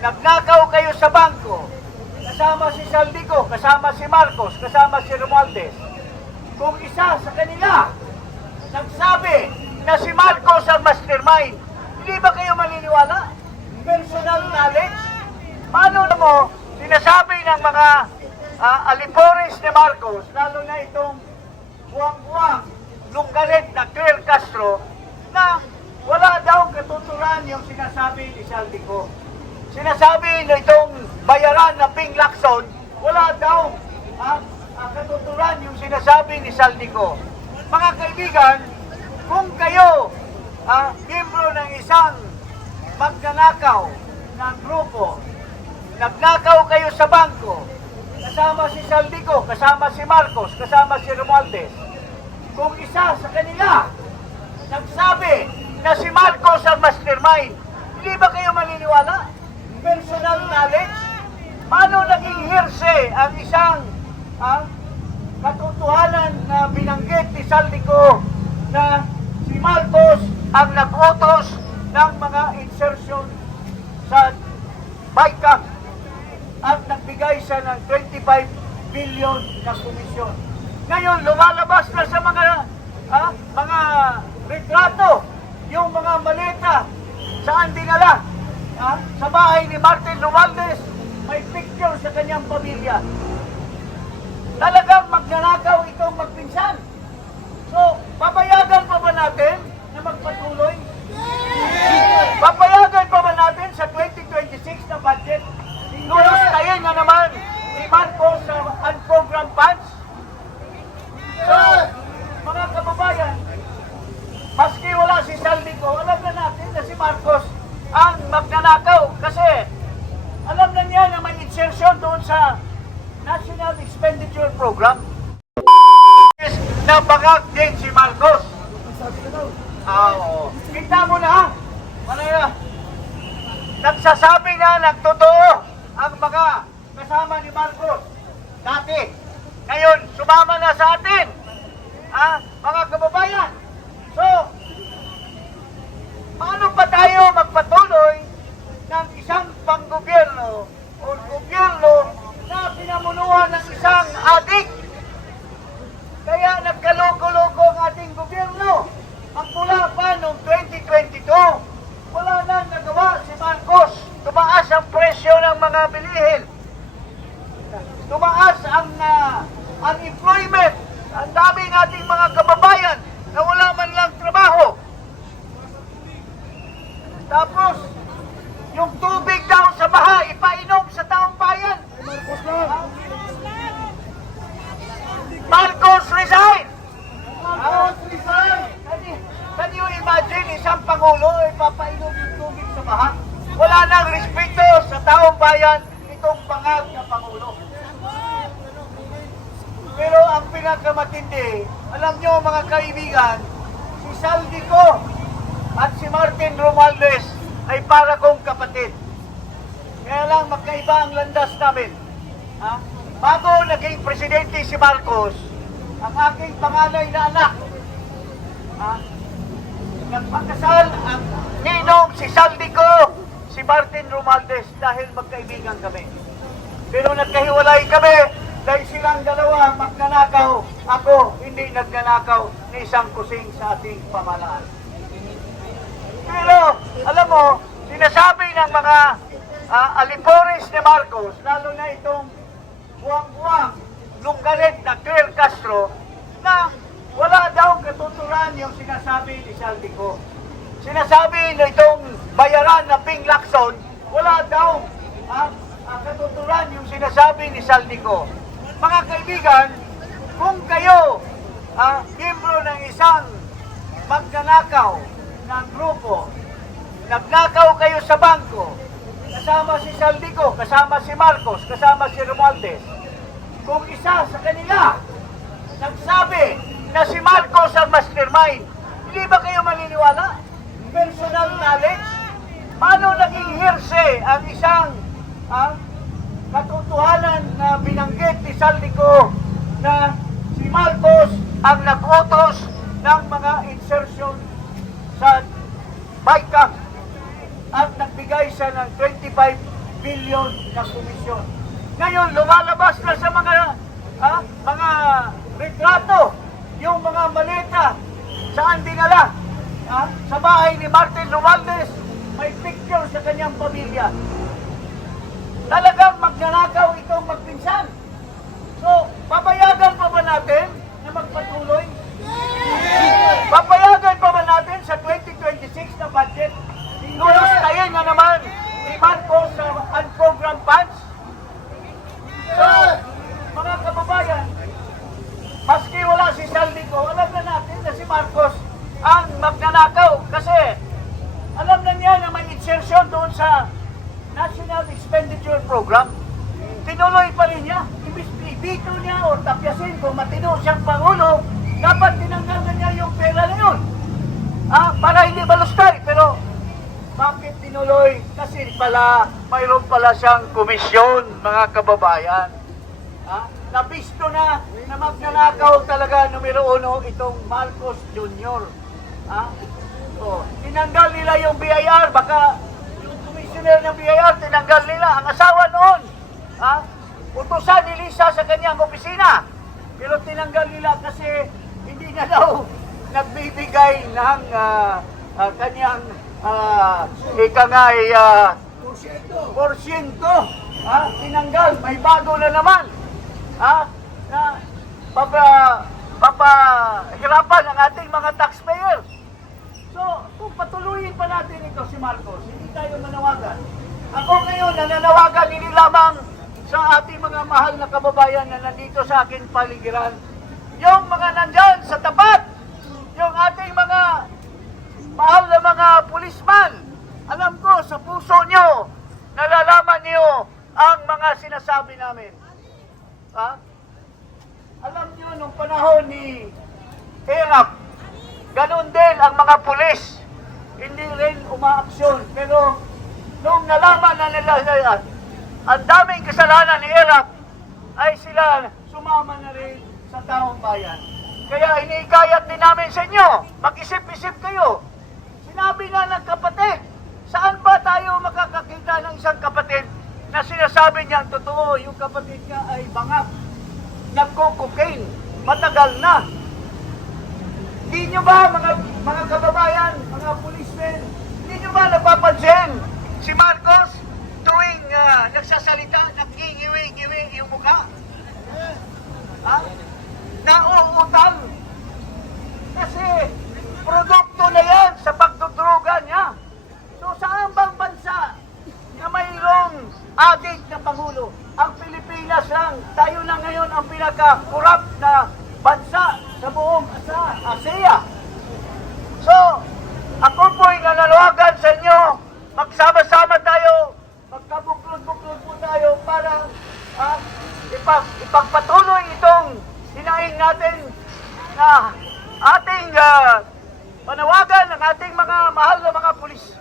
nagnakaw kayo sa bangko, kasama si Saldico, kasama si Marcos, kasama si Romualdez. Kung isa sa kanila nagsabi na si Marcos ang mastermind, hindi ba kayo maniniwala? Personal knowledge? Paano na mo sinasabi ng mga alipores ni Marcos, lalo na itong buwang-buwang lunggalit na Claire Castro, na wala daw katuturan yung sinasabi ni Saldico. Sinasabi na itong bayaran na Ping Lacson, wala daw katuturan yung sinasabi ni Saldico. Mga kaibigan, kung kayo miyembro ng isang magnanakaw na grupo, nagnakaw kayo sa bangko, kasama si Saldico, kasama si Marcos, kasama si Romualdez. Kung isa sa kanila nagsabi na si Marcos ang mastermind, hindi ba kayo maniniwala? Personal knowledge? Paano naging hearsay ang isang katotohanan na binanggit ni Saldico na si Marcos ang nag-utos ng mga insertion sa BICAM at nagbigay siya ng 25 billion na komisyon. Ngayon, lumalabas na sa mga retrato, yung mga maleta, saan dinala? Sa bahay ni Martin Romualdez, may picture sa kanyang pamilya. Talagang magnanakaw itong magpinsan. So, papayagan pa ba natin na magpatuloy? Papayagan pa ba natin sa 2026 na budget? Lulustayin na naman ni Marcos sa unprogrammed funds? So, mga kababayan, maski wala si Saldico, alam na natin na si Marcos ang magnanakaw kasi alam na niya na may insertion doon sa National Expenditure Program. Nabagag din si Marcos. Kita mo na, nagsasabi na nagtotoo ang mga kasama ni Marcos dati. Ngayon, sumama na sa atin, mga kababayan. So, paano pa tayo magpatuloy ng isang panggobyerno o gobyerno na pinamunuan ng isang adik? Kaya nagkaloko-loko ang ating gobyerno. Ang mula pa noong 2022, wala nang nagawa si Marcos. Tumaas ang presyo ng mga bilihin. Tumaas ang unemployment. Ang daming ating mga kababayan na wala man lang trabaho. Tapos, yung tubig daw sa baha, ipainom sa taong bayan. Marcos resign! Marcos resign! Can you imagine isang Pangulo ay papainom yung tubig sa baha? Wala nang respeto sa taong bayan itong bangag na Pangulo. Pero ang pinakamatindi, alam nyo mga kaibigan, si Saldico at si Martin Romualdez ay para kong kapatid. Kaya lang magkaiba ang landas namin. Bago naging presidente si Marcos, ang aking panganay na anak, nagpakasal ang ninong si Saldico, si Martin Romualdez dahil magkaibigan kami. Pero nagkahiwalay kami dahil silang dalawa magnanakaw. Ako hindi nagnanakaw ni isang kusing sa ating pamahalaan. Pero alam mo, sinasabi ng mga alipores ni Marcos, lalo na itong buwang-buwang lunggalit na Claire Castro, na wala daw katuturan yung sinasabi ni Saldico. Sinasabi na itong bayaran na Ping Lacson, wala daw katuturan yung sinasabi ni Saldico. Mga kaibigan, kung kayo miyembro ng isang magnanakaw na grupo, nagnakaw kayo sa bangko, kasama si Saldico, kasama si Marcos, kasama si Romualdez. Kung isa sa kanila nagsabi na si Marcos ang mastermind, hindi ba kayo maniniwala? Personal knowledge? Paano naging hearsay ang isang katotohanan na binanggit ni Saldico na si Marcos ang nag-utos ng mga insertion sa BICAM at nagbigay siya ng 25 bilyon na komisyon. Ngayon, lumalabas na sa mga retrato, yung mga maleta, saan dinala? Sa bahay ni Martin Romualdez, may picture sa kanyang pamilya. Talagang magnanakaw itong magpinsan. So, papayagan pa ba natin na magpatuloy? Papayagan pa ba natin sa 2026 na budget? Lulustayin na naman ni Marcos sa unprogrammed funds? So, mga kababayan, maski wala si Saldico, alam na natin na si Marcos ang magnanakaw kasi alam na niya na may insertion doon sa National Expenditure Program. Tinuloy pa rin niya. Ibig dito niya o tapyasin kung matino siyang Pangulo, dapat tinanggal na niya yung pera na yun. Para hindi balustay. Pero bakit tinuloy? Kasi mayroon pala siyang komisyon, mga kababayan. Nabisto na magnanakaw talaga numero 1 itong Marcos Jr. Tinanggal nila yung BIR, baka yung commissioner ng BIR, tinanggal nila. Ang asawa noon, utusan ni Lisa sa kanyang opisina. Pero tinanggal nila kasi hindi na daw nagbibigay ng kanyang porsyento. Tinanggal, may bago na naman. Na papahirapan ang ating mga taxpayer. So, kung patuloyin pa natin ito si Marcos, hindi tayo manawagan. Ako ngayon, nananawagan hindi lamang sa ating mga mahal na kababayan na nandito sa aking paligiran. Yung mga nandyan sa tapat, yung ating mga mahal na mga pulisman, alam ko sa puso nyo, nalalaman nyo ang mga sinasabi namin. Alam nyo, nung panahon ni Erap, ganun din ang mga pulis. Hindi rin umaaksyon. Pero nung nalaman na nila ang daming kasalanan ni Erap, ay sila sumama na rin sa taong bayan. Kaya iniikayat din namin sa inyo, mag-isip-isip kayo. Sinabi na ng kapatid, saan ba tayo makakakita ng isang kapatid na sinasabi niya ang totoo, yung kapatid niya ay bangak, nagko-cocaine, matagal na. Hindi nyo ba, mga kababayan, mga policemen, hindi nyo ba napapansin si Marcos tuwing nagsasalita, nag-ngiwi-ngiwi yung mukha? Nauutang. Kasi produkto na yan sa pagdudruga niya. So saan bang bansa na mayroong adik na Pangulo? Ang Pilipinas lang, tayo na ngayon ang pinaka-corrupt na bansa sa buong ASEA. So, ako po'y nananawagan sa inyo, magsama-sama tayo, magkabuklod-buklod po tayo para ipagpatuloy itong hinaing natin na ating panawagan ng ating mga mahal na mga pulis